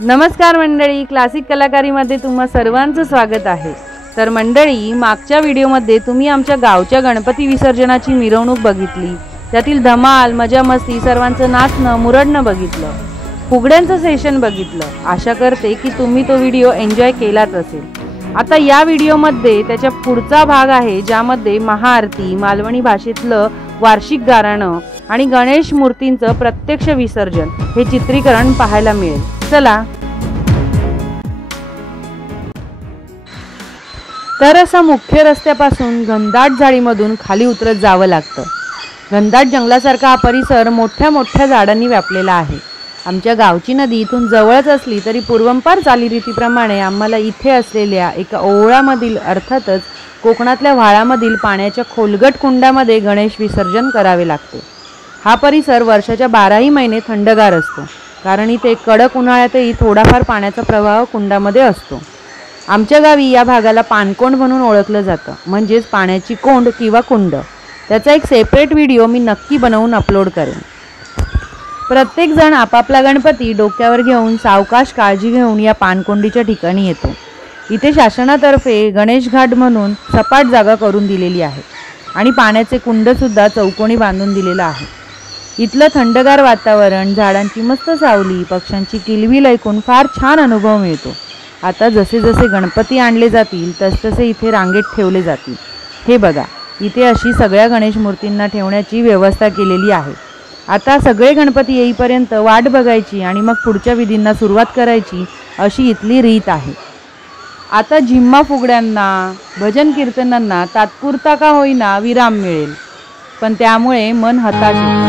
नमस्कार मंडळी, क्लासिक कलाकारीमध्ये तुम्हा सर्वांचं स्वागत आहे। तर मंडळी, मागच्या व्हिडिओमध्ये तुम्ही आमच्या गावच्या गणपती विसर्जनाची मिरवणूक बघितली। त्यातील धमाल, मजा मस्ती, सर्वांचं नाचणं, मुरडणं बघितलं, फुगड्यांचं सेशन बघितलं। आशा करते की तुम्ही तो व्हिडिओ एन्जॉय केलाच असेल। आता या व्हिडिओमध्ये त्याच्या पुढचा भाग आहे, ज्यामध्ये महाआरती, मालवणी भाषेतलं वार्षिक गाराणं आणि गणेश मूर्तींचं प्रत्यक्ष विसर्जन हे चित्रीकरण पाहायला मिळेल। चला तर असं मुख्य रस्त्यापासून घनदाट झाडीमधून खाली उतरत जावं लागतं। घनदाट जंगलासारखा हा परिसर मोठ्या मोठ्या झाडांनी व्यापलेला आहे। आमच्या गावची नदी इथून जवळच असली तरी पूर्वंपार चालीरीतीप्रमाणे आम्हाला इथे असलेल्या एका ओवळामधील, अर्थातच कोकणातल्या व्हाळामधील पाण्याच्या खोलगट कुंडामध्ये गणेश विसर्जन करावे लागते। हा परिसर वर्षाच्या 12ही महिने थंडगार असतो, कारण इथे कडक उन्हाळ्यातही थोडाफार पाण्याचा प्रवाह कुंडामध्ये असतो। आमच्या गावी या भागाला पानकोंड म्हणून ओळखलं जातं, म्हणजेच पाण्याची कोंड किंवा कुंड। त्याचा एक सेपरेट व्हिडिओ मी नक्की बनवून अपलोड करेन। प्रत्येक जण आपापला गणपती डोक्यावर घेऊन सावकाश काळजी घेऊन या पानकोंडीच्या ठिकाणी येतो। इथे शासनातर्फे गणेश घाट म्हणून सपाट जागा करून दिलेली आहे आणि पाण्याचे कुंड सुद्धा चौकोनी बांधून दिलेला आहे। इथलं थंडगार वातावरण, झाडांची मस्त सावली, पक्ष्यांची किलबिल ऐकून फार छान अनुभव मिळतो। आता जसे जसे गणपती आणले जातील तसतसे इथे रांगेत ठेवले जातील। हे बघा, इथे अशी सगळ्या गणेश मूर्तींना ठेवण्याची व्यवस्था केलेली आहे। आता सगळे गणपती येईपर्यंत वाट बघायची आणि मग पुढच्या विधींना सुरुवात करायची, अशी इथली रीत आहे। आता झिम्मा फुगड्यांना, भजन कीर्तनांना तात्पुरता का होईना विराम मिळेल, पण त्यामुळे मन हताश होते।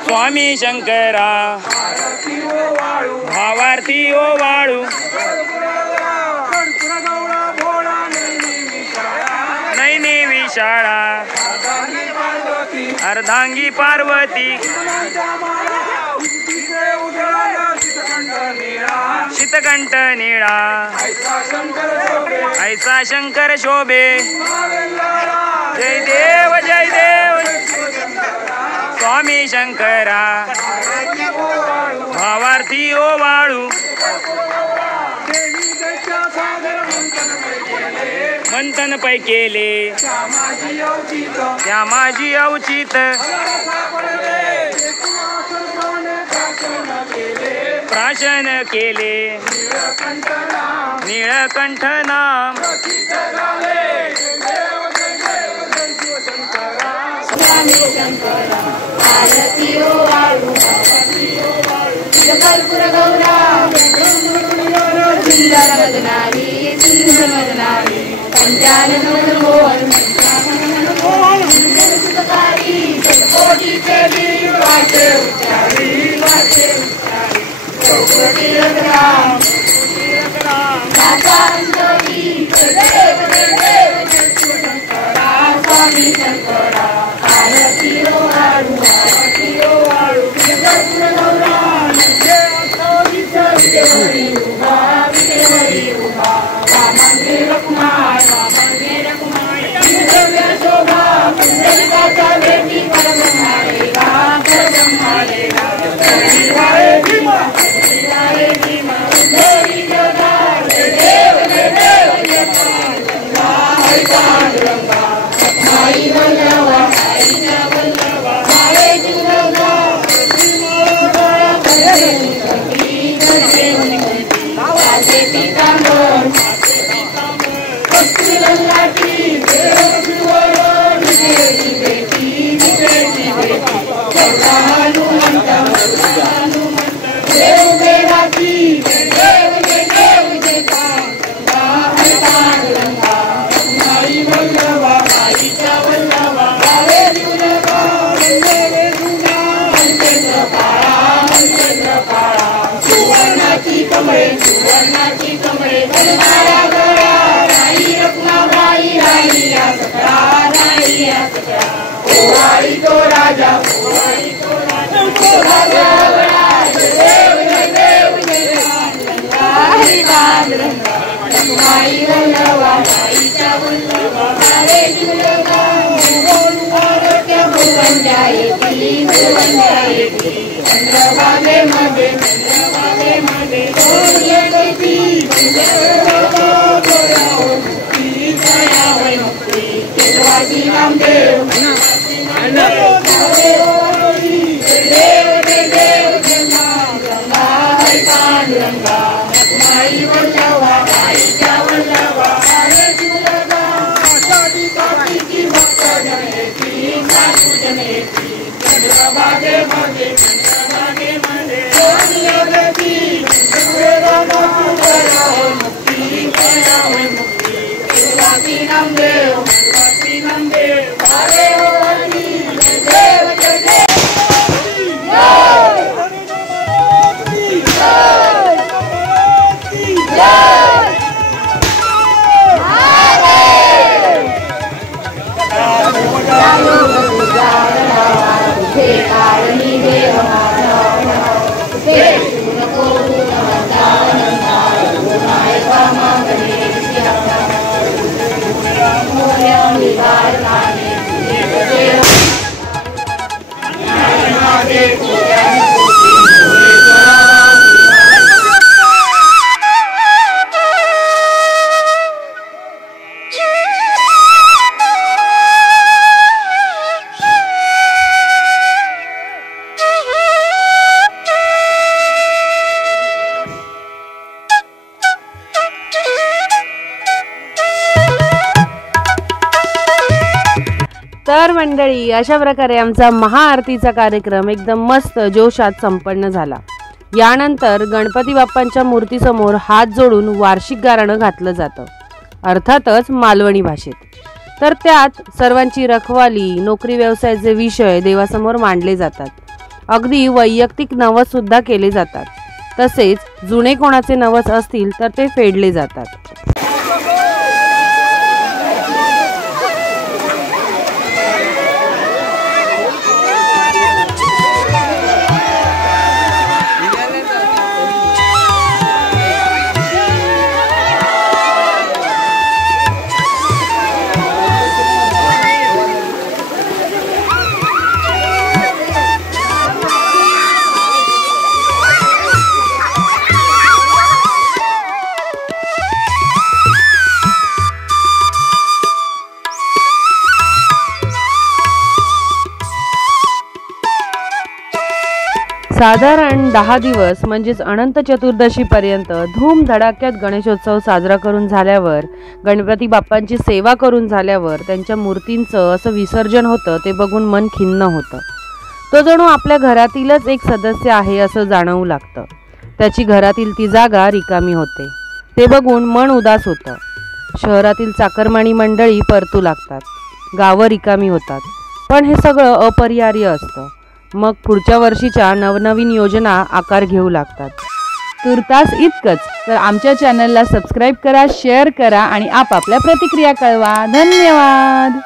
स्वामी शंकरा भावार्थी ओ वाळू, नैनी विशाळा, अर्धांगी पार्वती, शीतकंठ निळा, ऐसा शंकर शोभे। जय देव जय देव स्वामी शंकरा भावार्थी ओ वाळू। मंथन पै केले त्या माझी अवचित प्राशन केले नीळकंठ नाम कर्पूर गौरा सुंदर वदनारी पंचानन सुखकारी कोटी देवी वाटे उच्चारी कोटी राम माता अंजली देव शंकरा स्वामी शंकरा आरती ओ आळू कर्पूर गौरा तर मंडळी, अशा प्रकारे आमचा महाआरतीचा कार्यक्रम एकदम मस्त जोशात संपन्न झाला. यानंतर गणपती बाप्पांच्या मूर्तीसमोर हात जोडून वार्षिक गाणं घातलं जातं, अर्थातच मालवणी भाषेत. तर त्यात सर्वांची रखवाली, नोकरी व्यवसायाचे विषय देवासमोर मांडले जातात. अगदी वैयक्तिक नवससुद्धा केले जातात. तसेच जुने कोणाचे नवस असतील तर ते फेडले जातात. साधारण 10 दिवस म्हणजेच अनंत चतुर्दशीपर्यंत धूमधडाक्यात गणेशोत्सव साजरा करून झाल्यावर, गणपती बाप्पांची सेवा करून झाल्यावर त्यांच्या मूर्तींचं असं विसर्जन होतं ते बघून मन खिन्न होतं. तो जणू आपल्या घरातीलच एक सदस्य आहे असं जाणवू लागतं. त्याची घरातील ती जागा रिकामी होते. ते बघून मन उदास होतं. शहरातील चाकरमानी मंडळी परतू लागतात, गावं रिकामी होतात. पण हे सगळं अपरिहार्य असतं. मग पुढच्या वर्षीच्या नवनवीन योजना आकार घेऊ लागतात. तुर्तास इतकंच. तर आमच्या चॅनलला सबस्क्राईब करा, शेअर करा आणि आपापल्या प्रतिक्रिया कळवा. धन्यवाद.